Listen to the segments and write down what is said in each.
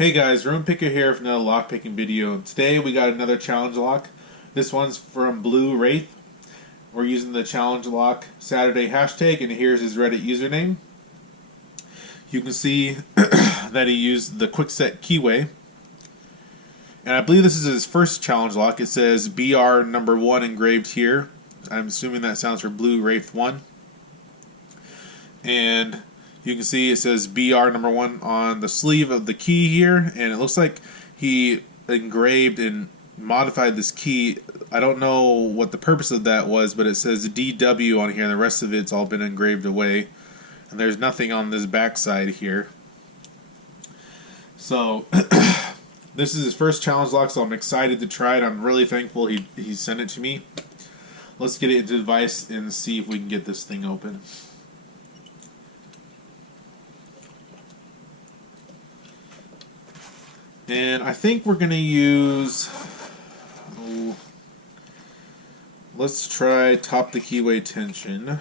Hey guys, RoonPicker here for another lockpicking video. Today we got another challenge lock. This one's from BlueReyth. We're using the challenge lock Saturday hashtag, and here's his Reddit username. You can see that he used the quickset keyway. And I believe this is his first challenge lock. It says BR number 1 engraved here. I'm assuming that stands for BlueReyth 1. And you can see it says BR number 1 on the sleeve of the key here, and it looks like he engraved and modified this key. I don't know what the purpose of that was, but it says DW on here, and the rest of it's all been engraved away. And there's nothing on this back side here. So this is his first challenge lock, so I'm excited to try it. I'm really thankful he sent it to me. Let's get it into the device and see if we can get this thing open. And I think we're going to use, let's try top the keyway tension.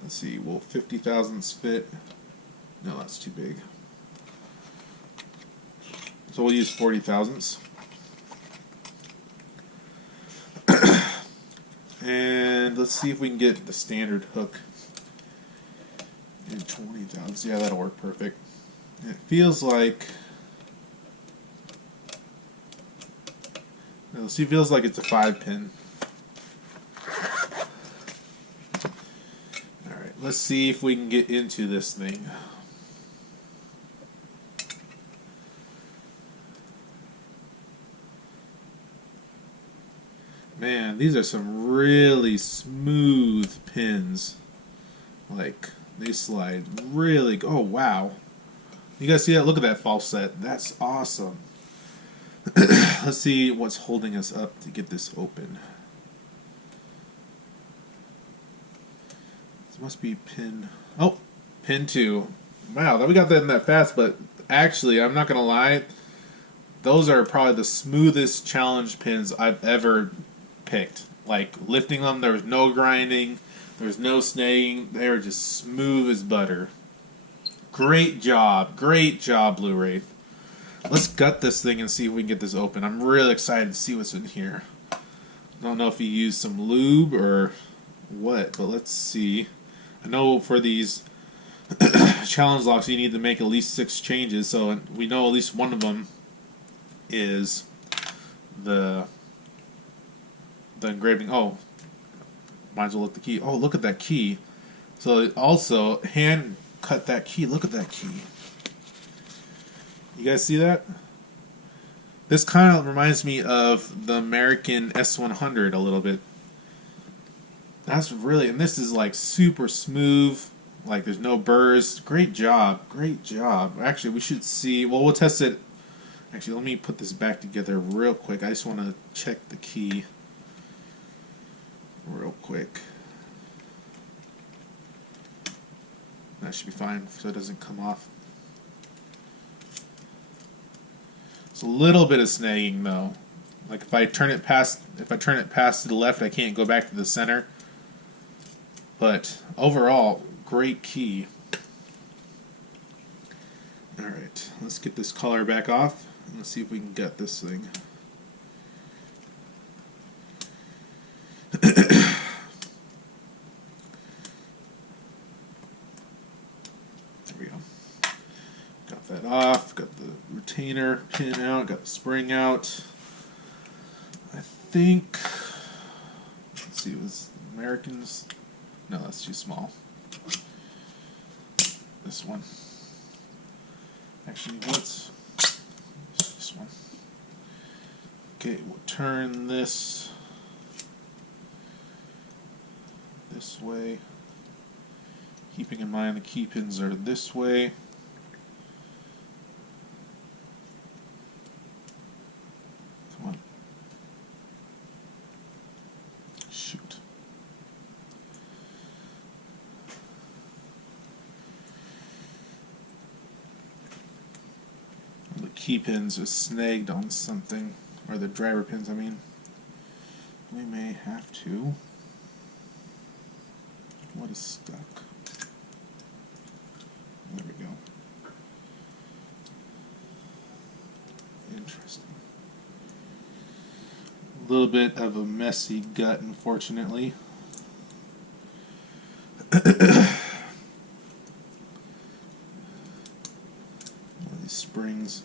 Let's see, will 50 thousandths fit? No, that's too big. So we'll use 40 thousandths. And let's see if we can get the standard hook in 20 thousandths. Yeah, that'll work perfect. It feels like, see, it feels like it's a 5-pin. Alright, let's see if we can get into this thing. Man, these are some really smooth pins. Like, they slide really. Oh, wow. You guys see that? Look at that false set. That's awesome. Let's see what's holding us up to get this open. This must be pin. Oh, pin 2. Wow, we got that in that fast, but actually, I'm not going to lie. Those are probably the smoothest challenge pins I've ever picked. Like, lifting them, there was no grinding, there was no snagging. They were just smooth as butter. Great job, BlueReyth. Let's gut this thing and see if we can get this open. I'm really excited to see what's in here. I don't know if he used some lube or what, but let's see. I know for these challenge locks you need to make at least 6 changes, so we know at least one of them is the engraving. Oh, might as well look at the key. Oh, look at that key. So it also hand cut that key. Look at that key. You guys see that? This kind of reminds me of the American S100 a little bit. That's really, and this is like super smooth. Like there's no burrs. Great job. Great job. Actually, we should see. Well, we'll test it. Actually, let me put this back together real quick. I just want to check the key real quick. That should be fine so it doesn't come off. It's a little bit of snagging though. Like if I turn it past to the left, I can't go back to the center. But overall, great key. Alright, let's get this collar back off and let's see if we can get this thing. Got that off, got the retainer pin out, got the spring out. I think, let's see, it was Americans. No, that's too small. This one. Actually, what's this one? Okay, we'll turn this way. Keeping in mind the key pins are this way. Come on. Shoot. The key pins are snagged on something, or the driver pins, I mean. We may have to. What is stuck? There we go. Interesting. A little bit of a messy gut, unfortunately. These springs.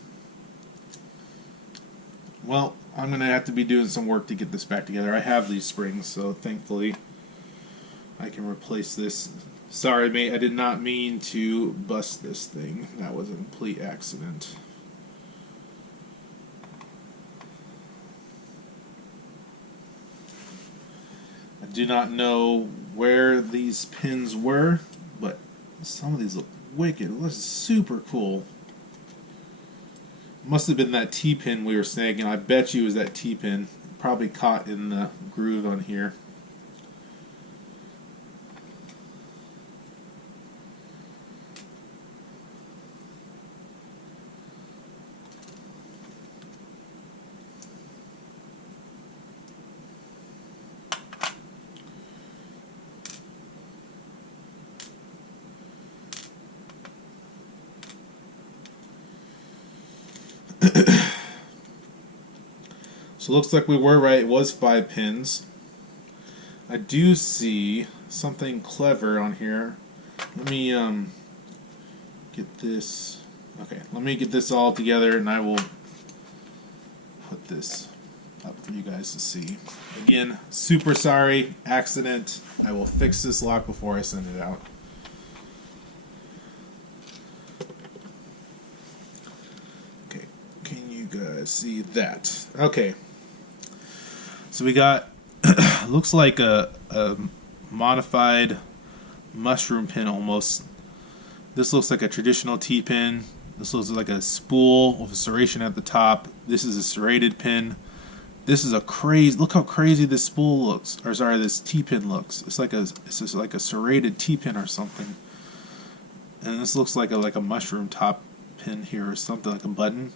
Well, I'm going to have to be doing some work to get this back together. I have these springs, so thankfully I can replace this. Sorry, mate, I did not mean to bust this thing. That was a complete accident. I do not know where these pins were, but some of these look wicked. This is super cool. Must have been that T-pin we were snagging. I bet you it was that T-pin. Probably caught in the groove on here. So it looks like we were right. It was 5 pins. I do see something clever on here. Let me get this. Okay, let me get this all together, and I will put this up for you guys to see. Again, super sorry, accident. I will fix this lock before I send it out. Okay, can you guys see that? Okay. So we got, looks like a modified mushroom pin almost. This looks like a traditional T-pin. This looks like a spool with a serration at the top. This is a serrated pin. This is a crazy, look how crazy this spool looks, or sorry, this T-pin looks. It's just like a serrated T-pin or something. And this looks like a mushroom top pin here or something, like a button.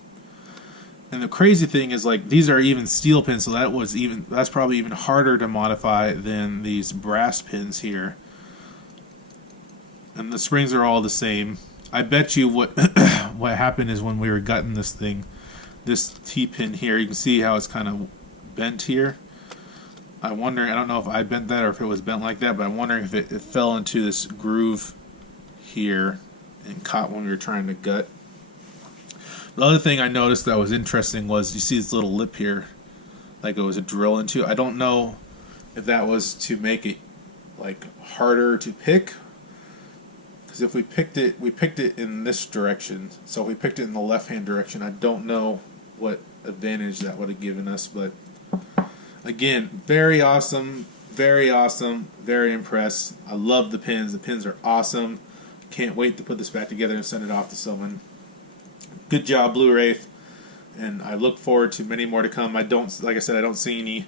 And the crazy thing is, like, these are even steel pins, so that's probably even harder to modify than these brass pins here. And the springs are all the same. I bet you what what happened is when we were gutting this thing, this T-pin here, you can see how it's kind of bent here. I don't know if I bent that or if it was bent like that, but I'm wondering if it fell into this groove here and caught when we were trying to gut. The other thing I noticed that was interesting was you see this little lip here, like it was a drill into. I don't know if that was to make it like harder to pick, because if we picked it in this direction. So if we picked it in the left-hand direction, I don't know what advantage that would have given us. But again, very awesome, very awesome, very impressed. I love the pins. The pins are awesome. Can't wait to put this back together and send it off to someone. Good job, BlueReyth, and I look forward to many more to come. Like I said, I don't see any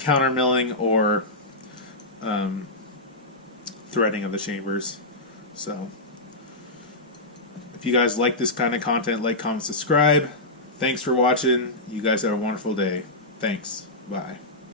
counter milling or threading of the chambers. So, if you guys like this kind of content, like, comment, subscribe. Thanks for watching. You guys have a wonderful day. Thanks. Bye.